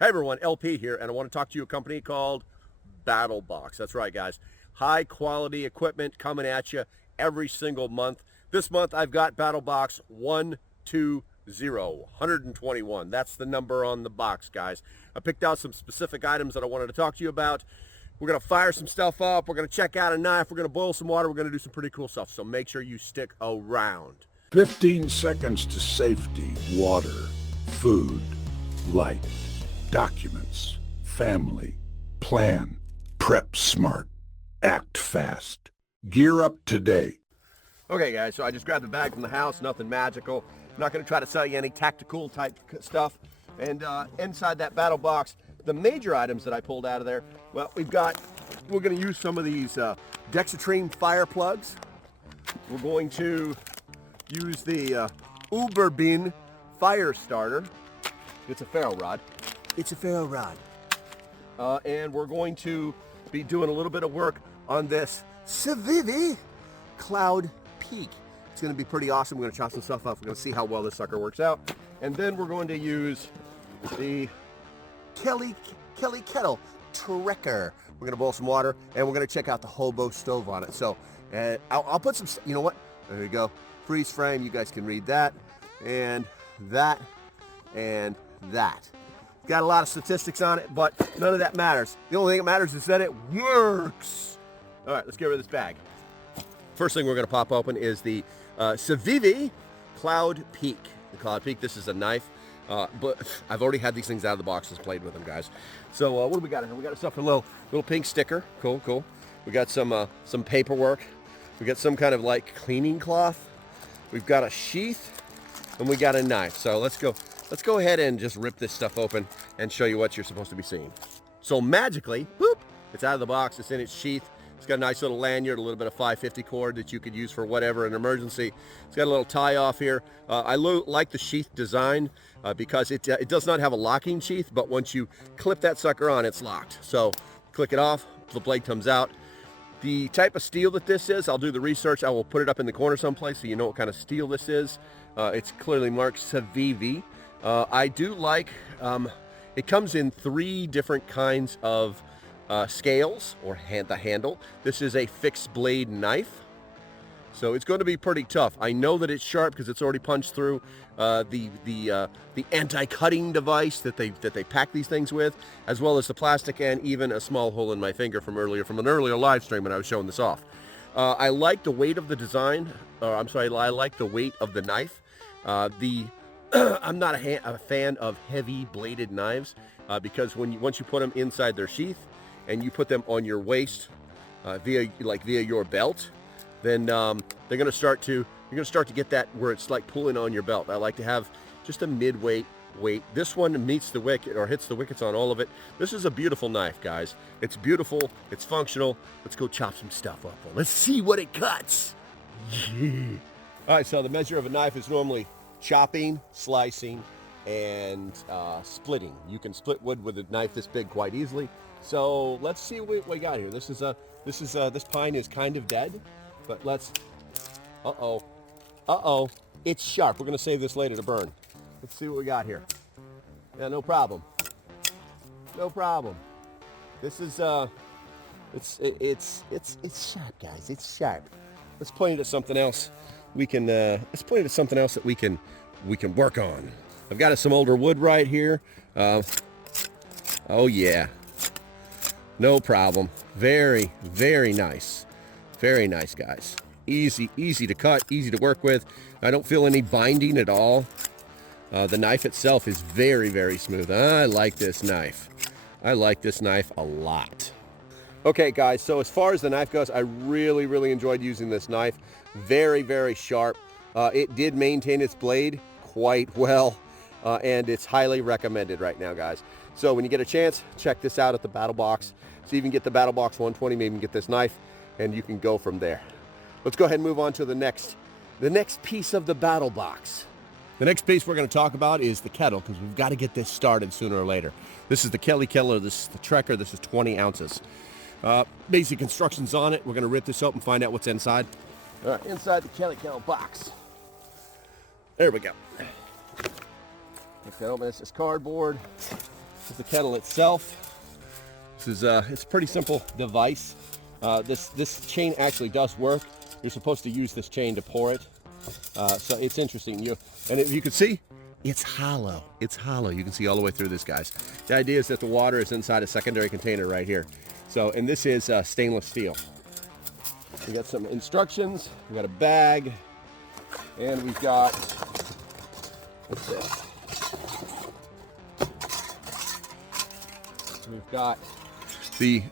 Hey everyone, LP here, and I want to talk to you a company called BattlBox. That's right, guys. High quality equipment coming at you every single month. This month I've got BattlBox 121. That's the number on the box, guys. I picked out some specific items that I wanted to talk to you about. We're going to fire some stuff up. We're going to check out a knife. We're going to boil some water. We're going to do some pretty cool stuff. So make sure you stick around. 15 seconds to safety, water, food, light, documents, family, plan, prep smart, act fast, gear up today. Okay guys, so I just grabbed the bag from the house, nothing magical. I'm not going to try to sell you any tactical type stuff. And inside that BattlBox, the major items that I pulled out of there, well, we're going to use some of these Dexatreme fire plugs. We're going to use the Uberbin fire starter. It's a ferro rod. It's a ferro rod. And we're going to be doing a little bit of work on this shtf Cloud Peak. It's going to be pretty awesome. We're going to chop some stuff up. We're going to see how well this sucker works out. And then we're going to use the Kelly Kettle Trekker. We're going to boil some water, and we're going to check out the hobo stove on it. So I'll put some, you know what? There you go. Freeze frame. You guys can read that. And that. And that. Got a lot of statistics on it, but none of that matters. The only thing that matters is that it works. All right, let's get rid of this bag. First thing we're going to pop open is the shtf Cloud Peak. The Cloud Peak, this is a knife, but I've already had these things out of the boxes, played with them, guys. So what do we got in here? We got ourselves a little pink sticker. Cool, cool. We got some paperwork. We got some kind of like cleaning cloth. We've got a sheath, and we got a knife. So let's go ahead and just rip this stuff open and show you what you're supposed to be seeing. So magically, whoop, it's out of the box, it's in its sheath. It's got a nice little lanyard, a little bit of 550 cord that you could use for whatever, an emergency. It's got a little tie off here. I like the sheath design because it does not have a locking sheath, but once you clip that sucker on, it's locked. So click it off, the blade comes out. The type of steel that this is, I'll do the research. I will put it up in the corner someplace so you know what kind of steel this is. It's clearly marked shtf. I do like, it comes in 3 different kinds of scales or the handle. This is a fixed blade knife, so it's going to be pretty tough. I know that it's sharp because it's already punched through the anti-cutting device that they pack these things with, as well as the plastic and even a small hole in my finger from an earlier live stream when I was showing this off. I like the weight of the design. I like the weight of the knife. I'm not a fan of heavy bladed knives because once you put them inside their sheath and you put them on your waist via your belt, then you're gonna start to get that where it's like pulling on your belt. I like to have just a mid-weight weight. This one meets the wicket or hits the wickets on all of it. This is a beautiful knife, guys. It's beautiful. It's functional. Let's go chop some stuff up. Let's see what it cuts. Yeah. All right. So the measure of a knife is normally chopping, slicing, and splitting. You can split wood with a knife this big quite easily. So let's see what we got here. This pine is kind of dead, but let's. It's sharp. We're gonna save this later to burn. Let's see what we got here. Yeah, no problem. No problem. This is it's sharp, guys. It's sharp. Let's point it at something else. Let's point it at something else that we can work on. I've got some older wood right here. Oh yeah, no problem. Very, very nice. Very nice, guys. Easy to cut, easy to work with. I don't feel any binding at all. The knife itself is very, very smooth. I like this knife. I like this knife a lot. Okay guys, so as far as the knife goes, I really, really enjoyed using this knife. Very, very sharp. It did maintain its blade quite well, and it's highly recommended right now, guys. So when you get a chance, check this out at the BattlBox. See if you can get the BattlBox 120, maybe you can get this knife, and you can go from there. Let's go ahead and move on to the next piece of the BattlBox. The next piece we're going to talk about is the kettle, because we've got to get this started sooner or later. This is the Kelly Kettle, this is the Trekker, this is 20 ounces. Basic instructions on it. We're going to rip this open and find out what's inside. All right, inside the Kelly Kettle box. There we go. Take that open. This is cardboard. This is the kettle itself. This is it's a pretty simple device. This chain actually does work. You're supposed to use this chain to pour it. So it's interesting. And if you can see, it's hollow. It's hollow. You can see all the way through this, guys. The idea is that the water is inside a secondary container right here. So, and this is stainless steel. We got some instructions. We got a bag, and we've got, what's this? We've got the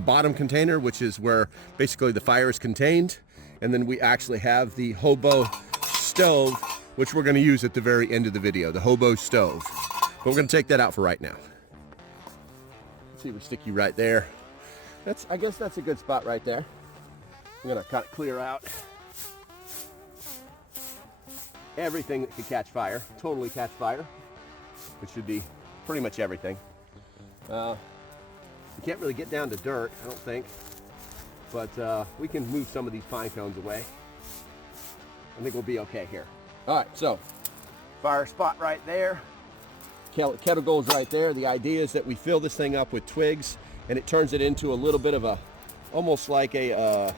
bottom container, which is where basically the fire is contained, and then we actually have the hobo stove, which we're going to use at the very end of the video, the hobo stove. But we're going to take that out for right now. Let's see, we'll stick you right there. I guess that's a good spot right there. I'm going to kind of clear out everything that could catch fire, totally catch fire, which should be pretty much everything. You can't really get down to dirt, I don't think, but we can move some of these pine cones away. I think we'll be okay here. All right, so fire spot right there. Kettle goes right there. The idea is that we fill this thing up with twigs, and it turns it into a little bit of a, almost like a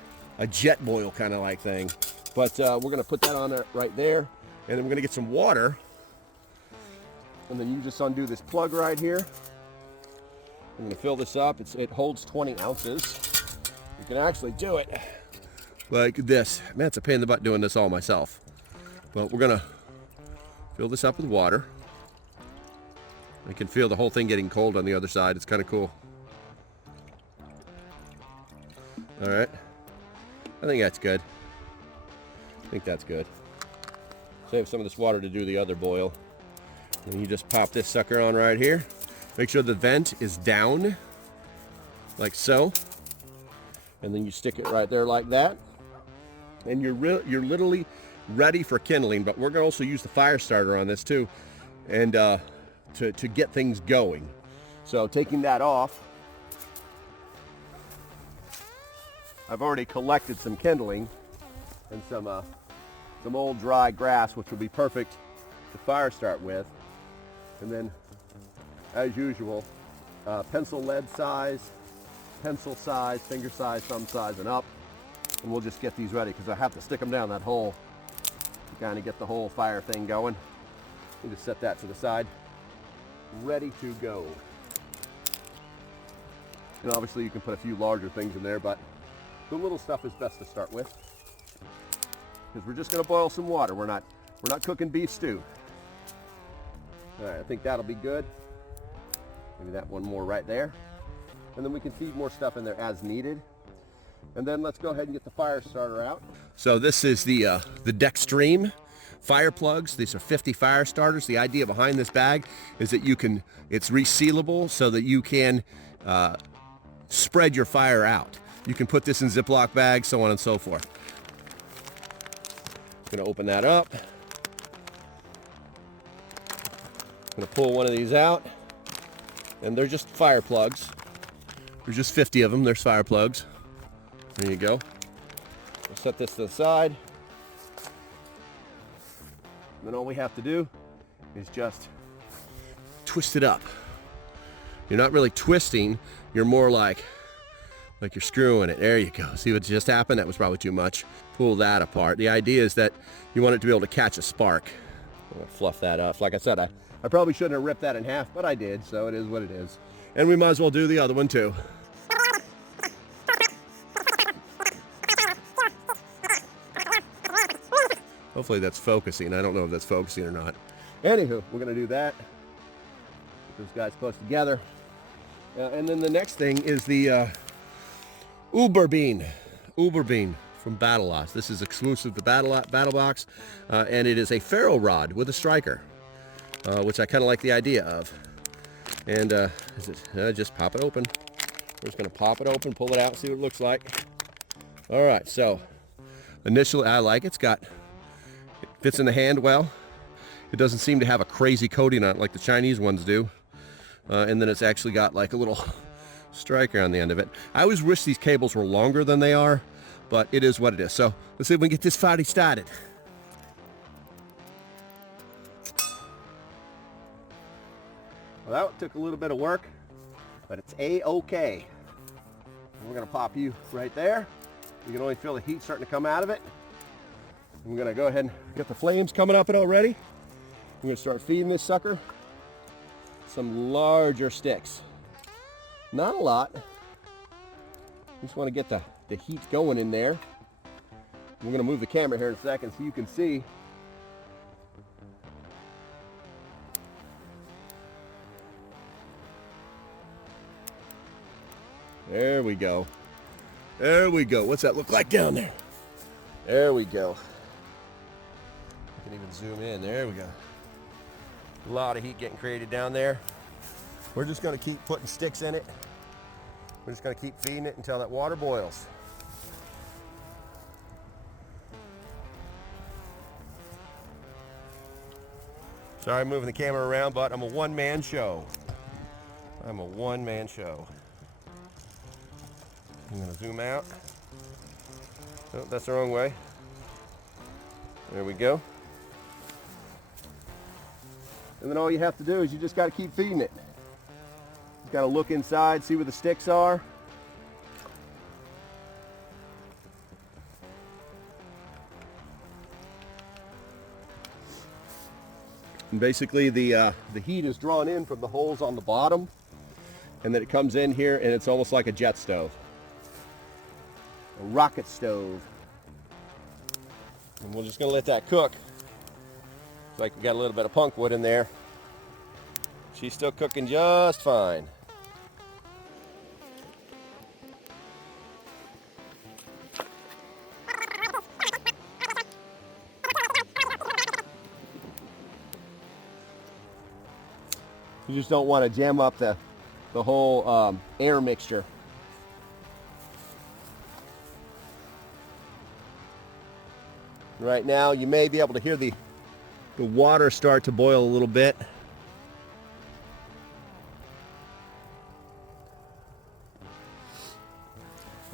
jet boil kind of like thing. But we're gonna put that on there, right there, and then we're gonna get some water, and then you just undo this plug right here. I'm gonna fill this up. It holds 20 ounces. You can actually do it like this. Man, it's a pain in the butt doing this all myself. Well, we're gonna fill this up with water. I can feel the whole thing getting cold on the other side. It's kind of cool. All right, I think that's good. I think that's good. Save some of this water to do the other boil. And you just pop this sucker on right here. Make sure the vent is down, like so. And then you stick it right there like that. And you're literally ready for kindling, but we're gonna also use the fire starter on this too, and to get things going. So taking that off, I've already collected some kindling and some old dry grass, which will be perfect to fire start with. And then, as usual, pencil lead size, pencil size, finger size, thumb size, and up. And we'll just get these ready, because I have to stick them down that hole to kind of get the whole fire thing going. We'll just set that to the side, ready to go. And obviously you can put a few larger things in there, but the little stuff is best to start with, because we're just going to boil some water. We're not cooking beef stew. All right, I think that'll be good. Maybe that one more right there. And then we can feed more stuff in there as needed. And then let's go ahead and get the fire starter out. So this is the Dextreme fire plugs. These are 50 fire starters. The idea behind this bag is that it's resealable so that you can spread your fire out. You can put this in Ziploc bags, so on and so forth. I'm gonna open that up. I'm gonna pull one of these out, and they're just fire plugs. There's just 50 of them. There's fire plugs. There you go. We'll set this to the side. And then all we have to do is just twist it up. You're not really twisting. You're more like you're screwing it. There you go. See what just happened? That was probably too much. Pull that apart. The idea is that you want it to be able to catch a spark. I'm gonna fluff that up. Like I said, I probably shouldn't have ripped that in half, but I did, so it is what it is. And we might as well do the other one too. Hopefully that's focusing. I don't know if that's focusing or not. Anywho, we're gonna do that. Get those guys close together. And then the next thing is the Uber Bean from BattlBox. This is exclusive to BattlBox, and it is a ferro rod with a striker, which I kind of like the idea of. And just pop it open. We're just gonna pop it open, pull it out, see what it looks like. All right, so initially I like it. It fits in the hand well. It doesn't seem to have a crazy coating on it like the Chinese ones do. And then it's actually got like a little striker on the end of it. I always wish these cables were longer than they are, but it is what it is. So let's see if we can get this party started. Well, that took a little bit of work, but it's A-okay. We're gonna pop you right there. You can only feel the heat starting to come out of it. I'm gonna go ahead and get the flames coming up it already. I'm gonna start feeding this sucker some larger sticks. Not a lot. Just wanna get the heat going in there. I'm gonna move the camera here in a second so you can see. There we go. There we go. What's that look like down there? There we go. I can even zoom in. There we go. A lot of heat getting created down there. We're just going to keep putting sticks in it. We're just going to keep feeding it until that water boils. Sorry I'm moving the camera around, but I'm a one-man show. I'm a one-man show. I'm going to zoom out. Oh, that's the wrong way. There we go. And then all you have to do is you just got to keep feeding it. You got to look inside, see where the sticks are. And basically the heat is drawn in from the holes on the bottom, and then it comes in here and it's almost like a jet stove. A rocket stove. And we're just going to let that cook. Looks like we got a little bit of punk wood in there. She's still cooking just fine. You just don't want to jam up the whole air mixture. Right now, you may be able to hear the water start to boil a little bit.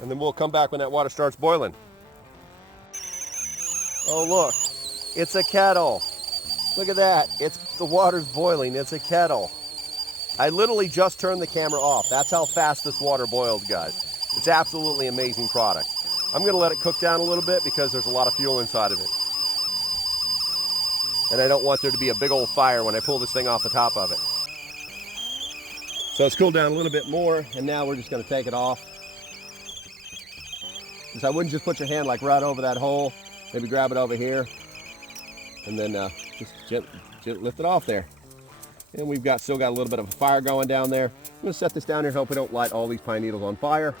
And then we'll come back when that water starts boiling. Oh, look, it's a kettle. Look at that. The water's boiling. It's a kettle. I literally just turned the camera off. That's how fast this water boiled, guys. It's absolutely amazing product. I'm going to let it cook down a little bit because there's a lot of fuel inside of it. And I don't want there to be a big old fire when I pull this thing off the top of it. So it's cooled down a little bit more, and now we're just going to take it off. Because I wouldn't just put your hand like right over that hole. Maybe grab it over here, and then just gently lift it off there. And we've still got a little bit of a fire going down there. I'm going to set this down here, hope we don't light all these pine needles on fire.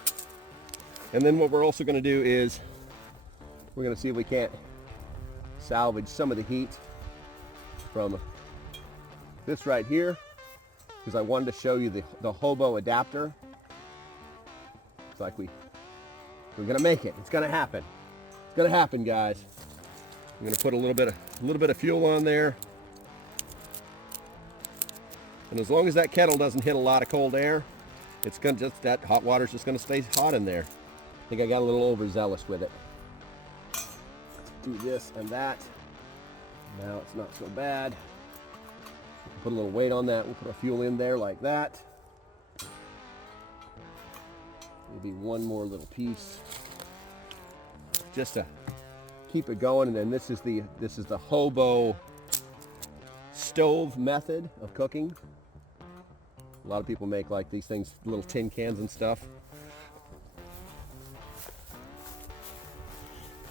And then what we're also going to do is we're going to see if we can't salvage some of the heat from this right here, because I wanted to show you the hobo adapter. It's like we're going to make it. It's going to happen. It's going to happen, guys. I'm going to put a little bit of fuel on there. And as long as that kettle doesn't hit a lot of cold air, it's going to that hot water's just going to stay hot in there. I think I got a little overzealous with it. Let's do this and that. Now it's not so bad. Put a little weight on that. We'll put our fuel in there like that. Maybe one more little piece, just to keep it going. And then this is the hobo stove method of cooking. A lot of people make like these things, little tin cans and stuff.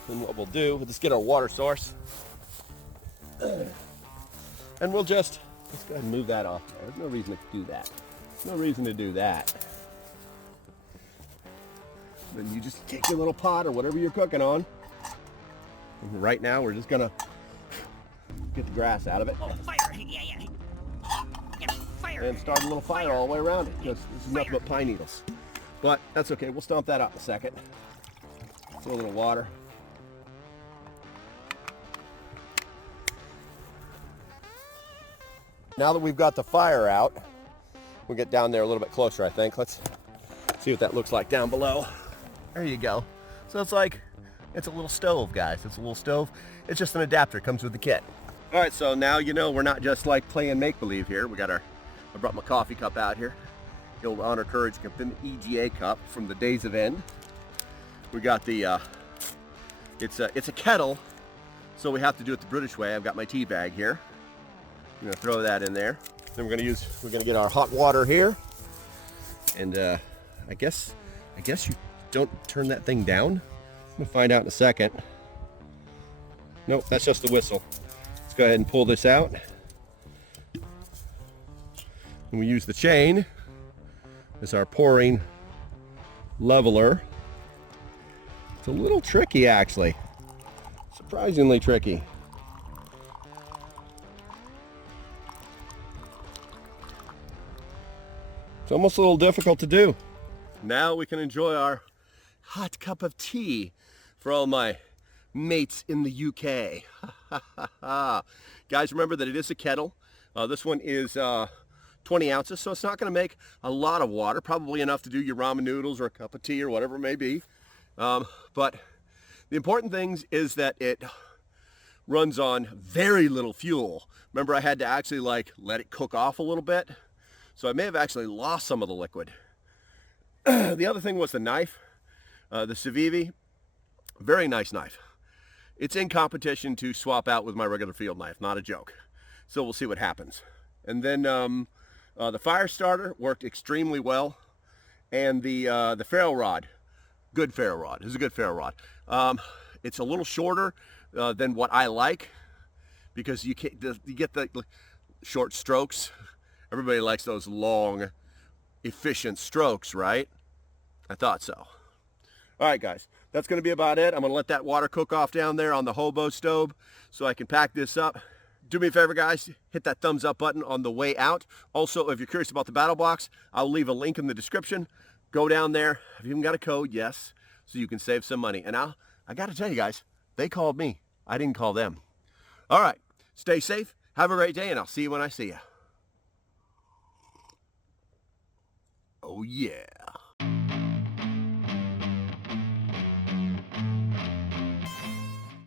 And what we'll do, we'll just get our water source. And let's go ahead and move that off there. There's no reason to do that. No reason to do that. Then you just take your little pot or whatever you're cooking on. And right now we're just gonna get the grass out of it. Oh, fire! Yeah, fire! And start a little fire all the way around it, because this is nothing but pine needles. But that's okay, we'll stomp that out in a second. Throw a little water. Now that we've got the fire out, we'll get down there a little bit closer, I think. Let's see what that looks like down below. There you go. So it's a little stove, guys. It's a little stove. It's just an adapter. It comes with the kit. All right, so now you know we're not just like playing make-believe here. We got our I brought my coffee cup out here. The old Honor Courage cup, then the EGA cup from the Days of End. We got the, it's a kettle, so we have to do it the British way. I've got my tea bag here. I'm gonna throw that in there. Then we're gonna get our hot water here. And I guess you don't turn that thing down. I'm gonna find out in a second. Nope, that's just the whistle. Let's go ahead and pull this out. And we use the chain as our pouring leveler. It's a little tricky, actually. Surprisingly tricky. It's almost a little difficult to do. Now we can enjoy our hot cup of tea for all my mates in the UK. Guys, remember that it is a kettle. This one is 20 ounces, so it's not going to make a lot of water, probably enough to do your ramen noodles or a cup of tea or whatever it may be. But the important thing is that it runs on very little fuel. Remember, I had to actually let it cook off a little bit, so I may have actually lost some of the liquid. The other thing was the knife, the Civivi. Very nice knife. It's in competition to swap out with my regular field knife, not a joke. So we'll see what happens. And then the fire starter worked extremely well, and the ferro rod, good ferro rod. This is a good ferro rod. It's a little shorter than what I like, because you get the short strokes. Everybody likes those long, efficient strokes, right? I thought so. All right, guys, that's going to be about it. I'm going to let that water cook off down there on the hobo stove so I can pack this up. Do me a favor, guys, hit that thumbs up button on the way out. Also, if you're curious about the BattlBox, I'll leave a link in the description. Go down there. I've even got a code, yes, so you can save some money. And I got to tell you guys, they called me. I didn't call them. All right, stay safe. Have a great day, and I'll see you when I see you. Oh, yeah.